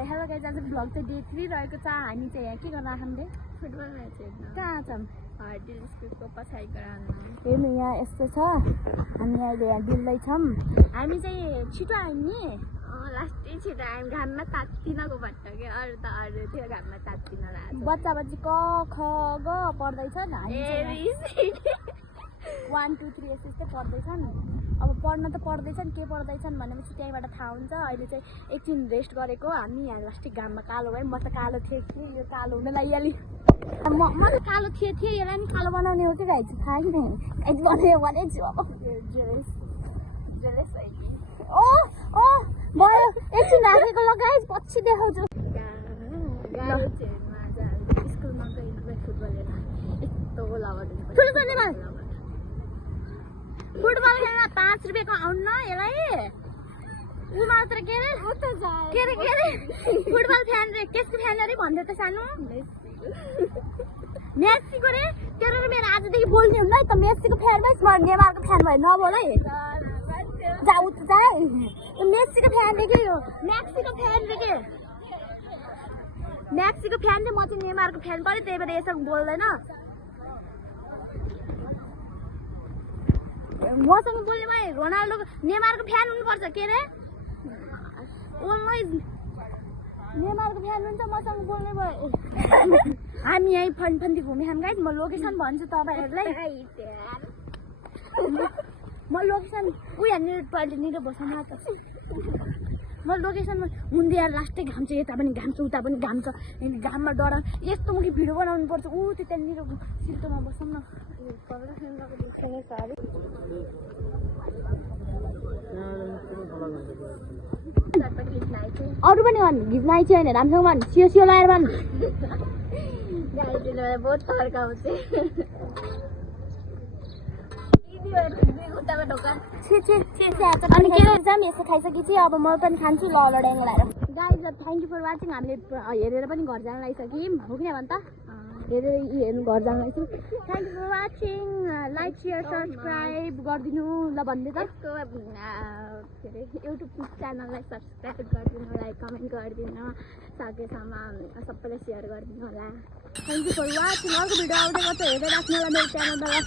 Hello guys, आज vlog चाहिँ day 3 रहेको छ। हामी चाहिँ यहाँ के गर्न हामीले फुटबल म्याच हेर्न कहाँ छौँ? डिल स्कुलको पछाडिको हेर्नु यहाँ यस्तो छ। हामी अहिले यहाँ डिल्दैछौँ। हामी चाहिँ छिटो आयौँ नि। लास्टै छिटो आयौँ। घाममा तात्तिनको भट्ट के अरू त अरू थियो, घाममा तात्तिन लाग्छ। बच्चा बच्ची क ख ग पढ्दैछन्। हामी 1 2 3 यस्तै पढ्दैछन्। अब पढ्न त पढ्दैछन्, के पढ्दैछन् भनेपछि त्यहीँबाट थाहा हुन्छ। अहिले चाहिँ एकछिन रेस्ट गरेको। हामी यहाँ लास्टिक घाममा कालो भयौँ। म त कालो थिएँ कि यो कालो हुन लागिहाल्यो। म त कालो थिएँ यसलाई पनि कालो बनाउने हो कि गाइज, थाहा कि नै बनायो भने छु। अब ओ ओ भयो एकछिन राखेको ल गाइज, पछि देखाउँछु। स्कुलमा गएको फुटबल हेर्न यस्तो लभर ठुलो धन्यवाद। फुटबल खेल्न 5 रुपियाँको आउनु न यसलाई। ऊ मात्र के अरे फुटबल फ्यान रे, केसको फ्यान अरे भन्दै त सानो मेस्सीको रे। तेरो र मेरो आजदेखि बोल्ने हुन्न है त। मेस्सीको फ्यान भइस, म नेमारको फ्यान भयो नबोल है। जाऊ त जा। मेस्सीको फ्यान रे के यो, म्याक्सीको फ्यान रे के, म्याक्सीको फ्यान रे। म चाहिँ नेमारको फ्यान पऱ्यो, त्यही भएर यसो बोल्दैन। मसँग बोल्ने भए रोनाल्डोको नेमारको फ्यान हुनुपर्छ के रे। अलवेज नेमारको फ्यान हुन्छ मसँग बोल्ने भए। हामी यहीँ फन्दी घुमिहाम गाइज। म लोकेसन भन्छु तपाईँहरूलाई। म लोकेसन ऊ यहाँनिर टोइलेटनिर बस्नु त। म लोकेसनमा हुँदै लास्टै घाम छ। यता पनि घाम छ, उता पनि घाम छ। घाममा डरा यस्तो मुखी भिडियो बनाउनु पर्छ। ऊ त्यहाँनिर सिल्टोमा बसौँ न। अरू पनि भन्, घिच्न आइछ होइन राम्रोसँग भन्, सियो लगाएर भन्। बहुत फर्काउँछ। अनि के जाम यस्तो खाइसकेपछि अब म पनि खान्छु। ल ड्याङ लगाएर guys, thank you for watching. हामीले हेरेर पनि घर जान लागिसक्यौँ हो कि भन् त। हेर्नु घर जान लाग्छु। Thank you for watching. Like share subscribe गरिदिनु ल भन्दै त। के अरे युट्युब च्यानललाई सब्सक्राइब गरिदिनु, लाइक कमेन्ट गरिदिनु, साथीसँग सबैलाई सेयर गरिदिनु होला। Thank you for watching. अर्को भिडियो आउँदै गर्छ, हेरेर राख्नु होला मेरो च्यानलबाट।